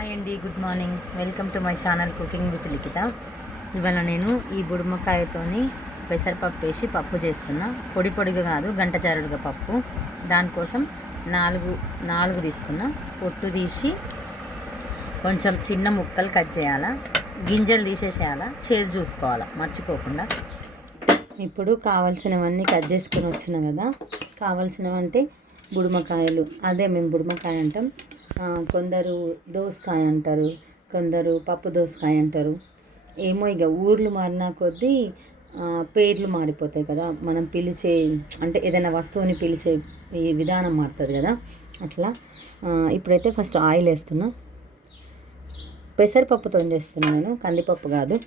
Hi అండి, good morning. Welcome to my channel cooking with Likhitha. ఇవాళ నేను ఈ బుడుమకాయతోని పెసరపప్పు వేసి పప్పు చేస్తున్నా. పొడి పొడిగా కాదు, గంట జారుడుగా పప్పు. దానికోసం నాలుగు తీసుకున్నా. పొట్టు తీసి కొంచెం చిన్న ముక్కలు కట్ చేయాలా, గింజలు తీసేసేయాలా, చేదు చూసుకోవాలా మర్చిపోకుండా. ఇప్పుడు కావాల్సినవన్నీ కట్ చేసుకొని వచ్చినా కదా. కావాల్సినవంటే బుడుమకాయలు, అదే మేము బుడుమకాయ అంటాం. కొందరు దోసకాయ అంటారు, కొందరు పప్పు దోసకాయ అంటారు. ఏమో ఇక ఊర్లు మారిన కొద్దీ పేర్లు మారిపోతాయి కదా. మనం పిలిచే అంటే ఏదైనా వస్తువుని పిలిచే ఈ విధానం మారుతుంది కదా. అట్లా ఇప్పుడైతే ఫస్ట్ ఆయిల్ వేస్తున్నా. పెసరపప్పుతో చేస్తున్నాను నేను, కందిపప్పు కాదు.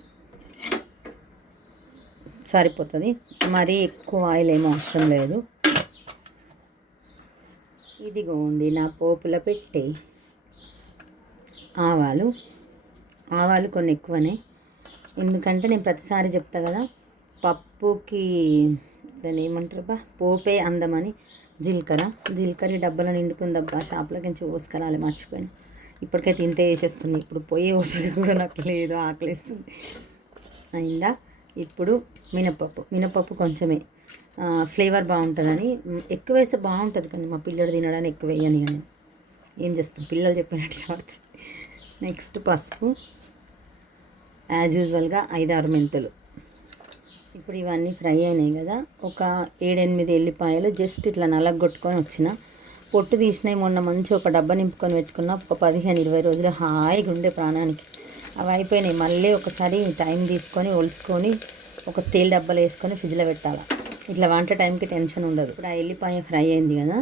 సరిపోతుంది, మరీ ఎక్కువ ఆయిల్ ఏమీ అవసరం లేదు. ఇదిగోండి నా పోపుల పెట్టి ఆవాలు కొన్ని ఎక్కువనే, ఎందుకంటే నేను ప్రతిసారి చెప్తా కదా, పప్పుకి దాన్ని ఏమంటారు పోపే అందమని. జీలకర్ర డబ్బాలో నిండుకుందబ్బా, షాప్లోకి నుంచి పోసుకరాలి, మర్చిపోయాను. ఇప్పటికైతే ఇంత వేసేస్తుంది. ఇప్పుడు పోయే ఓపిక కూడా నాకు లేదు, ఆకలిస్తుంది. అయిందా? ఇప్పుడు మినపప్పు కొంచెమే, ఫ్లేవర్ బాగుంటుందని. ఎక్కువ వేస్తే బాగుంటుంది, కానీ మా పిల్లడు తినడానికి ఎక్కువ వేయని. కానీ ఏం చేస్తాం, పిల్లలు చెప్పినట్టు పడుతుంది. నెక్స్ట్ పసుపు, యాజ్ యూజువల్గా 5-6 మెంతులు. ఇప్పుడు ఇవన్నీ ఫ్రై అయినాయి కదా. ఒక 7-8 ఎల్లిపాయలు జస్ట్ ఇట్లా నలగొట్టుకొని వచ్చిన. పొట్టు తీసినాయి మొన్న, మంచి ఒక డబ్బా నింపుకొని పెట్టుకున్న. ఒక 15-20 రోజులు హాయిగా ఉండే ప్రాణానికి. అవి అయిపోయినాయి. మళ్ళీ ఒకసారి టైం తీసుకొని ఒలుసుకొని ఒక స్టీల్ డబ్బాలో వేసుకొని ఫ్రిడ్జ్లో పెట్టాలి. ఇట్లా వంట టైంకి టెన్షన్ ఉండదు. ఇప్పుడు ఆ ఎల్లిపాయ ఫ్రై అయింది కదా.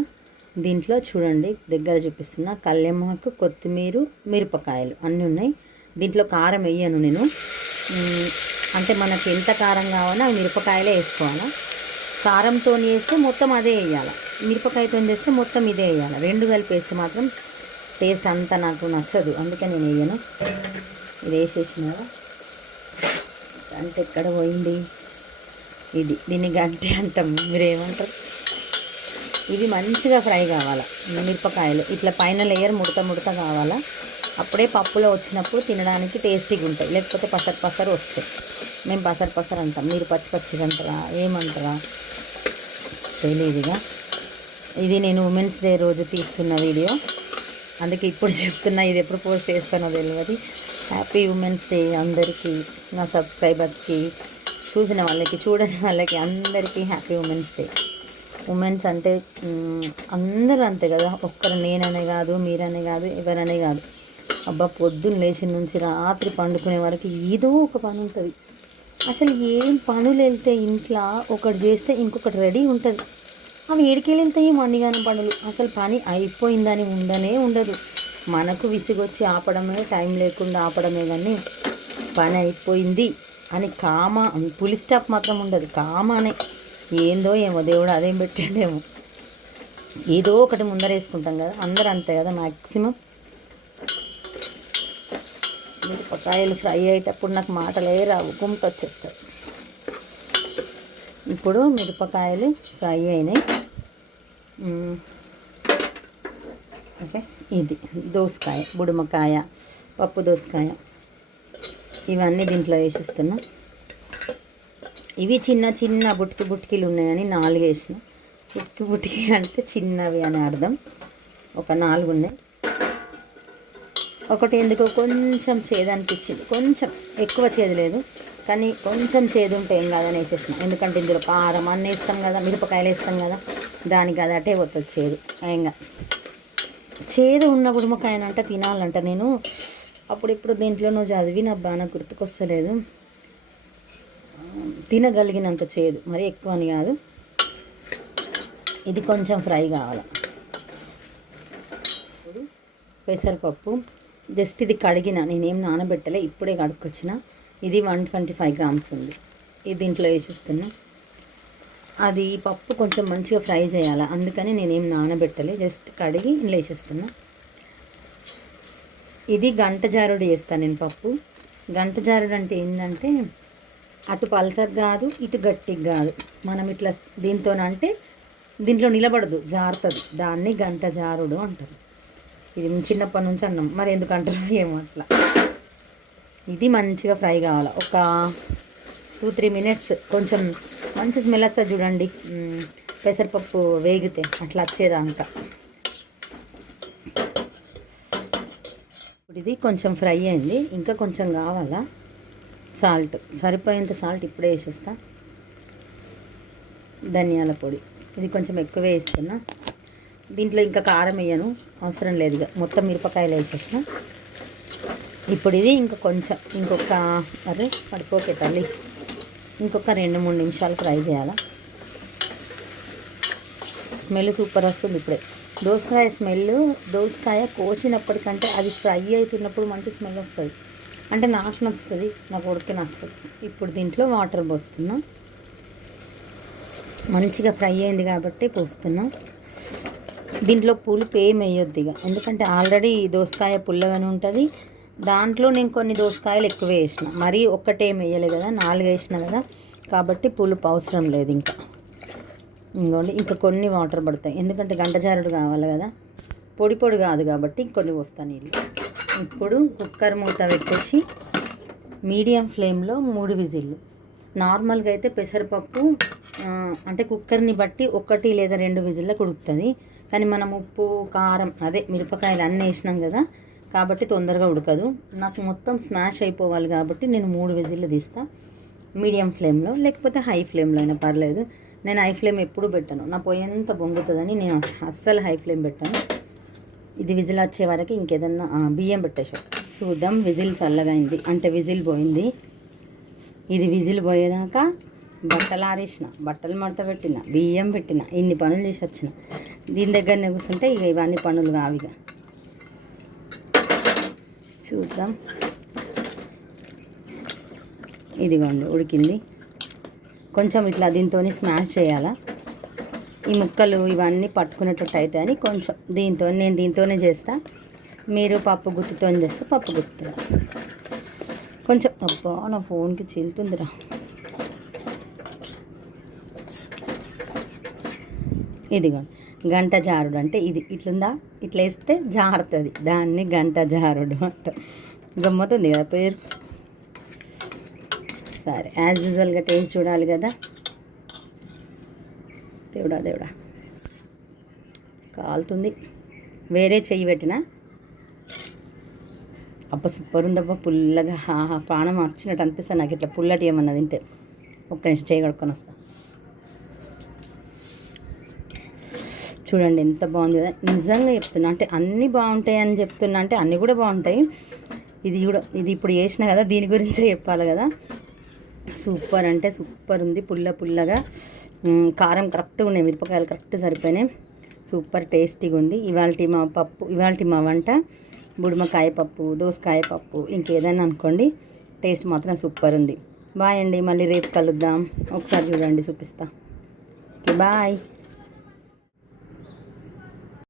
దీంట్లో చూడండి, దగ్గర చూపిస్తున్నా, కల్లెమాకు, కొత్తిమీర, మిరపకాయలు అన్నీ ఉన్నాయి. దీంట్లో కారం వేయను నేను, అంటే మనకి ఎంత కారం కావాలో ఆ మిరపకాయలే వేసుకోవాలా. కారంతో వేస్తే మొత్తం అదే వేయాలి, మిరపకాయతో చేస్తే మొత్తం ఇదే వేయాలి. రెండు కలిపి వేస్తే మాత్రం టేస్ట్ అంతా నాకు నచ్చదు, అందుకే నేను వేయను. ఇది వేసేసిన కదా. అంటే ఎక్కడ పోయింది దీన్ని గంటే అంటాం, మీరేమంటారు? ఇవి మంచిగా ఫ్రై కావాలా. మిరపకాయలు ఇట్లా పైన లేయర్ ముడత కావాలా. అప్పుడే పప్పులో వచ్చినప్పుడు తినడానికి టేస్టీగా ఉంటాయి, లేకపోతే పసరు వస్తాయి. మేము పసరు అంటాం, మీరు పచ్చిగా అంటారా, ఏమంటారా తెలియదుగా. ఇది నేను ఉమెన్స్ డే రోజు తీస్తున్న వీడియో, అందుకే ఇప్పుడు చెప్తున్నా. ఇది ఎప్పుడు పోస్ట్ చేస్తానో తెలియదు. హ్యాపీ ఉమెన్స్ డే అందరికీ, నా సబ్స్క్రైబర్స్కి, చూసిన వాళ్ళకి, చూడని వాళ్ళకి అందరికీ హ్యాపీ ఉమెన్స్ డే. ఉమెన్స్ అంటే అందరూ అంతే కదా, ఒక్కరు నేననే కాదు, మీరనే కాదు, ఎవరనే కాదు. అబ్బా, పొద్దున్న లేచిన నుంచి రాత్రి పండుకునే వరకు ఏదో ఒక పని ఉంటుంది. అసలు ఏం పనులు వెళ్తే ఇంట్లో ఒకటి చేస్తే ఇంకొకటి రెడీ ఉంటుంది. అవి ఏడికెళ్ళి వెళ్తాయి మన్నిగాని పనులు. అసలు పని అయిపోయిందని ఉండదు. మనకు విసిగొచ్చి ఆపడమే, టైం లేకుండా ఆపడమే, కానీ పని అయిపోయింది అని పులి స్టాప్ మాత్రం ఉండదు. కామానే ఏందో ఏమో దేవుడు అదేం పెట్టాడేమో, ఏదో ఒకటి ముందరేసుకుంటాం కదా, అందరూ అంతే కదా మ్యాక్సిమం. మిరపకాయలు ఫ్రై అయ్యేటప్పుడు నాకు మాటలే రావు, గుంట వచ్చేస్తాయి. ఇప్పుడు మిరపకాయలు ఫ్రై అయినాయి. ఓకే, ఇది దోసకాయ, బుడుమకాయ, పప్పు దోసకాయ, ఇవన్నీ దీంట్లో వేసేస్తున్నా. ఇవి చిన్న బుట్కీలు ఉన్నాయని 4 వేసిన. బుట్కి అంటే చిన్నవి అని అర్థం. ఒక 4 ఉన్నాయి. ఒకటి ఎందుకో కొంచెం చేదు అనిపించింది, కొంచెం ఎక్కువ చేదు లేదు, కానీ కొంచెం చేదు ఉంటే ఏం కాదని వేసేసిన. ఎందుకంటే ఇందులో కారం అన్నీ వేస్తాం కదా, మిరపకాయలు వేస్తాం కదా, దానికి అది అటే పోతుంది చేదు. ఏంగా చేదు ఉన్న బుడుమకాయనంట తినాలంట. నేను అప్పుడెప్పుడు దీంట్లోనూ చదివి నా బాగా గుర్తుకొస్తలేదు. తినగలిగినంత చేదు, మరి ఎక్కువ అని కాదు. ఇది కొంచెం ఫ్రై కావాలి. ఇప్పుడు పెసరపప్పు జస్ట్ ఇది కడిగిన, నేనేం నానబెట్టలే, ఇప్పుడే కడుక్కొచ్చిన. ఇది 125 గ్రామ్స్ ఉంది. ఇది దీంట్లో వేసేస్తున్నా. అది పప్పు కొంచెం మంచిగా ఫ్రై చేయాలి, అందుకని నేనేం నానబెట్టలే, జస్ట్ కడిగి ఇంట్లో వేసేస్తున్నా. ఇది గంట జారుడు చేస్తాను నేను పప్పు. గంట జారుడు అంటే ఏంటంటే, అటు పలసగా కాదు, ఇటు గట్టిగా కాదు. మనం ఇట్లా దీంతో అంటే దీంట్లో నిలబడదు, జారుతుంది. దాన్ని గంట జారుడు అంటారు. ఇది చిన్నప్పటి నుంచి అన్నం, మరి ఎందుకంటారు ఏమో అట్లా. ఇది మంచిగా ఫ్రై కావాలి, ఒక 2-3 మినిట్స్. కొంచెం మంచి స్మెల్ వస్తుంది చూడండి, పెసరపప్పు వేగితే అట్లా వచ్చేదాకా. ఇప్పుడు ఇది కొంచెం ఫ్రై అయింది, ఇంకా కొంచెం కావాలా. సాల్ట్ సరిపోయేంత సాల్ట్ ఇప్పుడే వేసేస్తా. ధనియాల పొడి ఇది కొంచెం ఎక్కువ వేస్తున్నా. దీంట్లో ఇంకా కారం వేయను, అవసరం లేదు, ఇక మొత్తం మిరపకాయలు వేసేసిన. ఇప్పుడు ఇది ఇంకా కొంచెం అదే పడిపోకే తల్లి, ఇంకొక 2-3 నిమిషాలు ఫ్రై చేయాలా. స్మెల్ సూపర్ వస్తుంది ఇప్పుడే. దోసకాయ స్మెల్, దోసకాయ కోసినప్పటికంటే అది ఫ్రై అవుతున్నప్పుడు మంచి స్మెల్ వస్తుంది. అంటే నాకు నచ్చుతుంది, నా కొడుకు నచ్చదు. ఇప్పుడు దీంట్లో వాటర్ పోస్తున్నా, మంచిగా ఫ్రై అయింది కాబట్టి పోస్తున్నా. దీంట్లో పులుపు ఏం వేయొద్దు ఇక, ఎందుకంటే ఆల్రెడీ దోసకాయ పుల్లగానే ఉంటుంది. దాంట్లో నేను కొన్ని దోసకాయలు ఎక్కువ వేసిన, మరీ ఒక్కటేం వేయలే కదా, 4 వేసిన కదా, కాబట్టి పులుపు అవసరం లేదు. ఇంకా ఇంకోండి, ఇంకా కొన్ని వాటర్ పడతాయి, ఎందుకంటే గంట జారుడు కావాలి కదా, పొడి పొడి కాదు కాబట్టి కొన్ని పోస్తాను నీళ్ళు. ఇప్పుడు కుక్కర్ మూత పెట్టేసి మీడియం ఫ్లేమ్లో 3 విజిల్లు. నార్మల్గా అయితే పెసరపప్పు అంటే కుక్కర్ని బట్టి 1 లేదా 2 విజిల్లకు ఉడుకుతుంది. కానీ మనం ఉప్పు, కారం, అదే మిరపకాయలు అన్నీ వేసినాం కదా, కాబట్టి తొందరగా ఉడకదు. నాకు మొత్తం స్మాష్ అయిపోవాలి కాబట్టి నేను 3 విజిల్లు తీస్తా మీడియం ఫ్లేమ్లో, లేకపోతే హై ఫ్లేమ్లో అయినా పర్లేదు. నేను హై ఫ్లేమ్ ఎప్పుడు పెట్టాను, నా పొయ్యంతా బొంగుతుందని నేను అస్సలు హై ఫ్లేమ్ పెట్టాను. ఇది విజిల్ వచ్చే వరకు ఇంకేదన్నా బియ్యం పెట్టేసి చూద్దాం. విజిల్ చల్లగా అయింది అంటే విజిల్ పోయింది. ఇది విజిల్ పోయేదాకా బట్టలు ఆరేసిన, బట్టలు మడత పెట్టిన, బియ్యం పెట్టిన, ఇన్ని పనులు చేసి వచ్చిన. దీని దగ్గరనే కూర్చుంటే ఇక ఇవన్నీ పనులు కావిగా. చూద్దాం, ఇదిగోండి ఉడికింది. కొంచెం ఇట్లా దీంతో స్మాష్ చేయాలా, ఈ ముక్కలు ఇవన్నీ పట్టుకునేటట్టు అయితే అని కొంచెం నేను దీంతోనే చేస్తా. మీరు పప్పు గుత్తితో చేస్తే పప్పు గుత్తితో కొంచెం. అబ్బా నా ఫోన్కి చెల్తుందిరా. ఇదిగోండి గంట జారుడు అంటే ఇది ఇట్లుందా, ఇట్లా వేస్తే జారుతుంది, దాన్ని గంట జారుడు అంట. గమ్మతుంది కదా పేరు. సరే, యాజ్ యూజువల్గా టేస్ట్ చూడాలి కదా. దేవుడా కాలుతుంది. వేరే చెయ్యి పెట్టిన, అబ్బా సూపర్ ఉందబ్బా, పుల్లగా ప్రాణం మార్చినట్టు అనిపిస్తుంది నాకు ఇట్లా పుల్లటి ఏమన్నా తింటే. ఒక్క నిమిషం చేయి కడుక్కొని వస్తా. చూడండి ఎంత బాగుంది కదా, నిజంగా చెప్తున్నా. అంటే అన్నీ బాగుంటాయి అని చెప్తున్నా, అంటే అన్నీ కూడా బాగుంటాయి. ఇది ఇప్పుడు చేసిన కదా, దీని గురించే చెప్పాలి కదా. సూపర్ అంటే సూపర్ ఉంది, పుల్లగా. కారం కరెక్ట్గా ఉన్నాయి, మిరపకాయలు కరెక్ట్ సరిపోయినాయి. సూపర్ టేస్టీగా ఉంది. ఇవాళ మా వంట బుడమకాయ పప్పు, దోసకాయ పప్పు, ఇంకేదైనా అనుకోండి, టేస్ట్ మాత్రం సూపర్ ఉంది. బాయ్ అండి, మళ్ళీ రేపు కలుద్దాం. ఒకసారి చూడండి, చూపిస్తా. Okay bye.